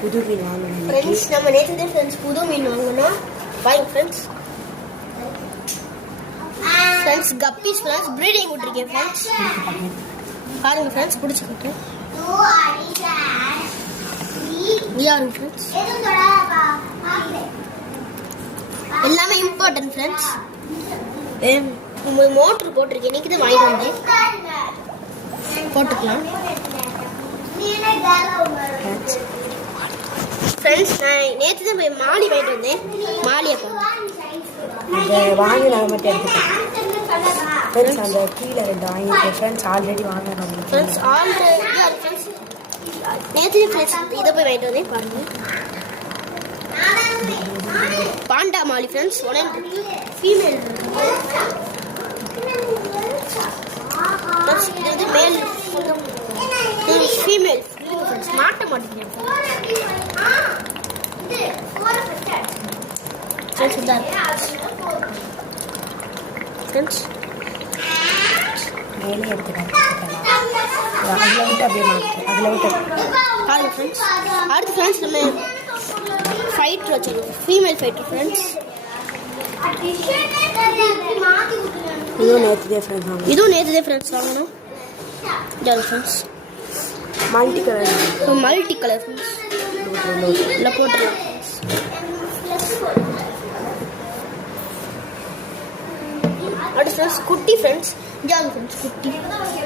புது மீன் வாங்கணும் ஃப்ரெண்ட்ஸ். நம்ம நேற்று ஃப்ரெண்ட்ஸ் புது மீன் வாங்கணும். பாருங்க friends. Friends guppies friends breeding விட்டுருக்கேன் ஃப்ரெண்ட்ஸ். பாருங்க ஃப்ரெண்ட்ஸ் பிடிச்சிக்கிட்டு யாருங்க ஃப்ரெண்ட்ஸ் எல்லாமே இம்பார்ட்டன்ட் ஃப்ரெண்ட்ஸ். மோட்டர் போட்டிருக்கேன். இன்னைக்கு தான் வாங்கிட்டு வந்தேன். போட்டுக்கலாம் ஃப்ரெண்ட்ஸ். நான் நேற்று தான் போய் மாலி வாங்கிட்டு வந்தேன். மாலியை வாங்கினால மட்டும் எடுத்துட்டேன் ஃப்ரெண்ட்ஸ். அந்த கீழே 2 வாங்கிட்டேன் ஃப்ரெண்ட்ஸ். ஆல்ரெடி வாங்கினோம் ஃப்ரெண்ட்ஸ். ஆல்ரெடி ஃப்ரெண்ட்ஸ் நேற்று ஃப்ரெண்ட்ஸ் இதை போய் வாங்கிட்டு வந்தேன். பாருங்க பாண்டா மாலி ஃப்ரெண்ட்ஸ். உடனே ஃபீமேல் இது மேல் ஃபீமேல் ஃப்ரெண்ட்ஸ். மாட்ட மாட்டேங்கிறேன் ஃப்ரெண்ட்ஸ். மேலே எடுத்துக்கலாம் அதில் விட்டு அப்படியே மாட்டேன் அதில் விட்டு பாருங்க ஃப்ரெண்ட்ஸ். அடுத்து ஃப்ரெண்ட்ஸ் நம்ம ஃபைட்டர் வச்சுருக்கோம். Female fighter friends. இதுவும் நேற்றுதே ஃப்ரெண்ட்ஸ் வாங்கணும். இதுவும் நேற்றுதே ஃப்ரெண்ட்ஸ் வாங்கணும். Jolly friends. Multi colour friends. இல்லை போட்டுருலாம். அடுத்து ஃப்ரெண்ட்ஸ் குட்டி ஃப்ரெண்ட்ஸ். ஜாலி ஃப்ரெண்ட்ஸ் குட்டி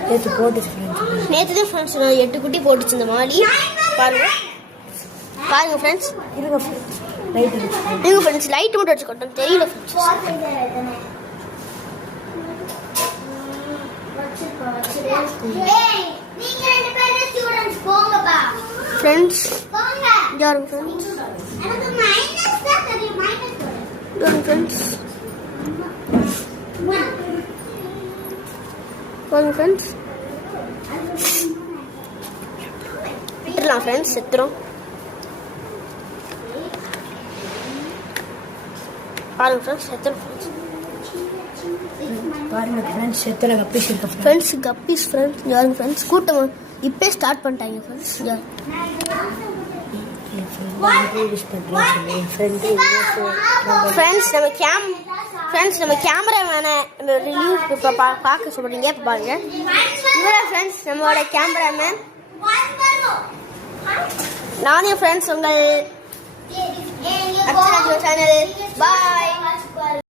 நேற்று போட்டுச்சு ஃப்ரெண்ட்ஸ். நேற்றுதே ஃப்ரெண்ட்ஸ் 8 குட்டி போட்டுச்சு இந்த மாதிரி. பாருங்க பாருங்க ஃப்ரெண்ட்ஸ். இருங்க ஃப்ரெண்ட்ஸ் லைட் இருங்க ஃப்ரெண்ட்ஸ். லைட் மட்டும் வச்சுக்கோட்டோம் தெரியல ஃப்ரெண்ட்ஸ். ஃப்ரெண்ட்ஸ் யாருங்க ஃப்ரெண்ட்ஸ் ஃப்ரெண்ட்ஸ் வாங்க ஃப்ரெண்ட்ஸ். விட்டுலாம் ஃப்ரெண்ட்ஸ். செத்துறோம். பாருங்க ஃப்ரெண்ட்ஸ் செத்துறோம் ஃப்ரெண்ட்ஸ். பாருங்க ஃப்ரெண்ட்ஸ் எத்தனை கப்பீஸ் இருக்கு ஃப்ரெண்ட்ஸ். கப்பீஸ் ஃப்ரெண்ட்ஸ் யாருங்க ஃப்ரெண்ட்ஸ். கூட்டம் இப்போ ஸ்டார்ட் பண்ணிட்டாங்க ஃப்ரெண்ட்ஸ். ஃப்ரெண்ட்ஸ் நம்ம கேமராமேனை ரிவ்யூ இப்போ பார்க்க சொல்கிறீங்க. இப்போ பாருங்க இவரா ஃப்ரெண்ட்ஸ் நம்மளோட கேமராமேன். நானே ஃப்ரெண்ட்ஸ் உங்கள் சேனல். பாய்.